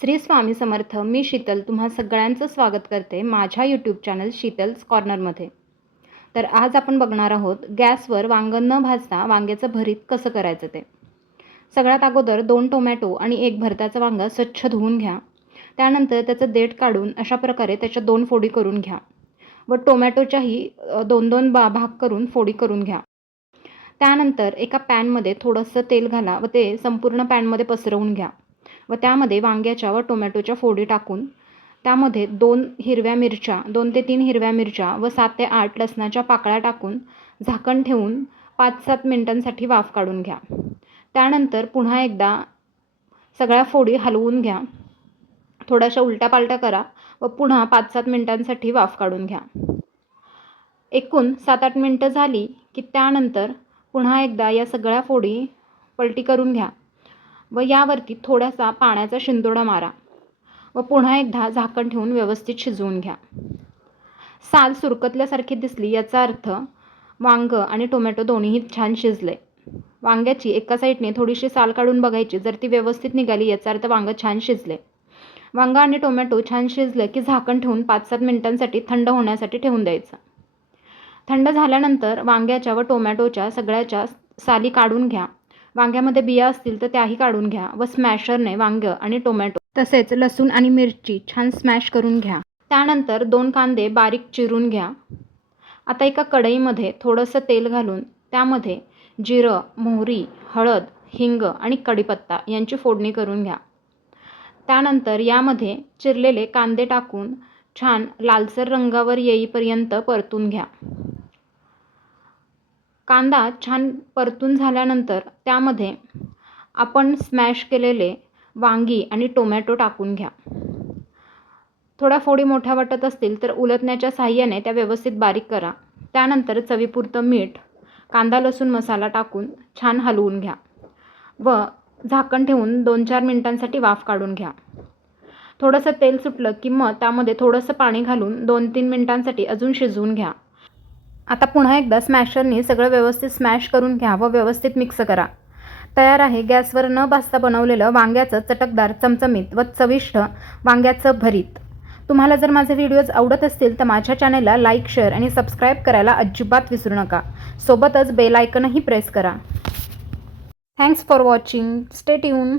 श्री स्वामी समर्थ मी शीतल तुम्हा सगळ्यांचं स्वागत करते माझ्या यूट्यूब चॅनल शीतल्स कॉर्नरमध्ये तर आज आपण बघणार आहोत गॅसवर वांगं न भाजता वांग्याचं भरीत कसं करायचं ते. सगळ्यात अगोदर दोन टोमॅटो आणि एक भरताचं वांगं स्वच्छ धुवून घ्या. त्यानंतर त्याचं देठ काढून अशा प्रकारे त्याच्या दोन फोडी करून घ्या. व टोमॅटोच्याही दोन दोन बा भाग करून फोडी करून घ्या. त्यानंतर एका पॅनमध्ये थोडंसं तेल घाला व ते संपूर्ण पॅनमध्ये पसरवून घ्या. व त्यामध्ये वांग्याच्या व टोमॅटोच्या फोडी टाकून त्यामध्ये दोन हिरव्या मिरच्या दोन ते तीन हिरव्या मिरच्या व सात ते आठ लसणाच्या पाकळ्या टाकून झाकण ठेवून पाच सात मिनटांसाठी वाफ काढून घ्या. त्यानंतर पुन्हा एकदा सगळ्या फोडी हलवून घ्या. थोड्याशा उलट्या पालट्या करा व पुन्हा पाच सात मिनटांसाठी वाफ काढून घ्या. एकूण सात आठ मिनटं झाली की त्यानंतर पुन्हा एकदा या सगळ्या फोडी पलटी करून घ्या. व यावरती थोडासा पाण्याचा शिंदोडा मारा व पुन्हा एकदा झाकण ठेवून व्यवस्थित शिजवून घ्या. साल सुरकतल्यासारखी दिसली याचा अर्थ वांगं आणि टोमॅटो दोन्हीही छान शिजले. वांग्याची एका साईडने थोडीशी साल काढून बघायची जर ती व्यवस्थित निघाली याचा अर्थ वांगं छान शिजले. वांगा आणि टोमॅटो छान शिजलं की झाकण ठेवून पाच सात मिनिटांसाठी थंड होण्यासाठी ठेवून द्यायचं. थंड झाल्यानंतर वांग्याच्या व टोमॅटोच्या सगळ्याच्या साली काढून घ्या. वांग्यामध्ये बिया असतील तर त्याही काढून घ्या व स्मॅशरने वांगं आणि टोमॅटो तसेच लसूण आणि मिरची छान स्मॅश करून घ्या. त्यानंतर दोन कांदे बारीक चिरून घ्या. आता एका कढईमध्ये थोडंसं तेल घालून त्यामध्ये जिरं मोहरी हळद हिंग आणि कढीपत्ता यांची फोडणी करून घ्या. त्यानंतर यामध्ये चिरलेले कांदे टाकून छान लालसर रंगावर येईपर्यंत परतून घ्या. कांदा छान परतून झाल्यानंतर त्यामध्ये आपण स्मॅश केलेले वांगी आणि टोमॅटो टाकून घ्या. थोड्या फोडी मोठ्या वाटत असतील तर उलटण्याच्या साह्याने त्या व्यवस्थित बारीक करा. त्यानंतर चवीपुरतं मीठ कांदा लसूण मसाला टाकून छान हलवून घ्या. व झाकण ठेवून दोन चार मिनटांसाठी वाफ काढून घ्या. थोडंसं तेल सुटलं की मग त्यामध्ये थोडंसं पाणी घालून दोन तीन मिनटांसाठी अजून शिजवून घ्या. आता पुन्हा एकदा स्मॅशरने सगळं व्यवस्थित स्मॅश करून घ्या व व्यवस्थित मिक्स करा. तयार आहे गॅसवर न भासता बनवलेलं वांग्याचं चटकदार चमचमीत व चविष्ट वांग्याचं भरीत. तुम्हाला जर माझे व्हिडिओज आवडत असतील तर माझ्या चॅनेलला लाईक शेअर आणि सबस्क्राईब करायला अजिबात विसरू नका. सोबतच बेल आयकनही प्रेस करा. Thanks for watching stay tuned